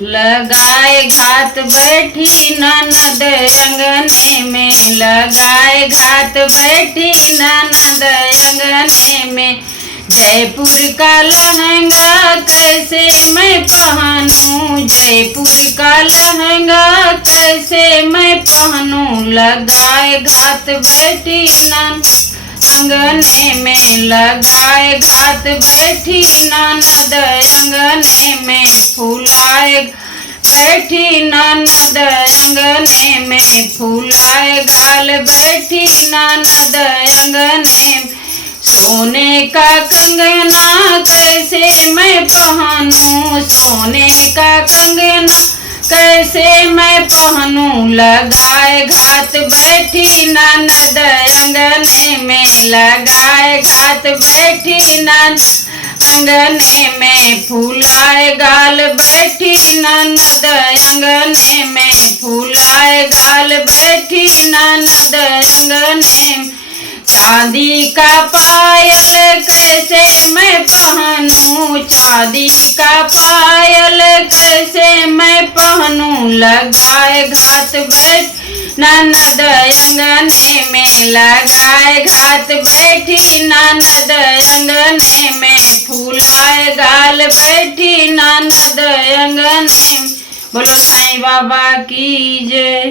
लगाए घात बैठी ननद अंगने में, लगाए घात बैठी ननद अंगने में। जयपुर का लहंगा कैसे मैं पहनूं, जयपुर का लहंगा कैसे मैं पहनूं। लगाए घात बैठी ननद अंगने में, लगाए घात बैठी ननद अंगने में। फूलाए बैठी ननद अंगने में, फूलाए गाल बैठी ननद अंगने में। सोने का कंगना कैसे मैं पहनूं, सोने का कंगना कैसे मैं पहनूं। लगाए घात बैठी ननद अंगने में, लगाए घात बैठी ननद अंगने में। फूलाए गाल बैठी ननद अंगने में, फूलाए गाल बैठी ननद अंगने में। चांदी का पायल कैसे मैं पहनूं, चांदी का पायल कैसे मैं पहनूं। लगाए घात बैठ ननद अंगने में, लगाए घात बैठी ननद अंगने में। फूलाए गाल बैठी ननद अंगने में। बोलो साईं बाबा की जय।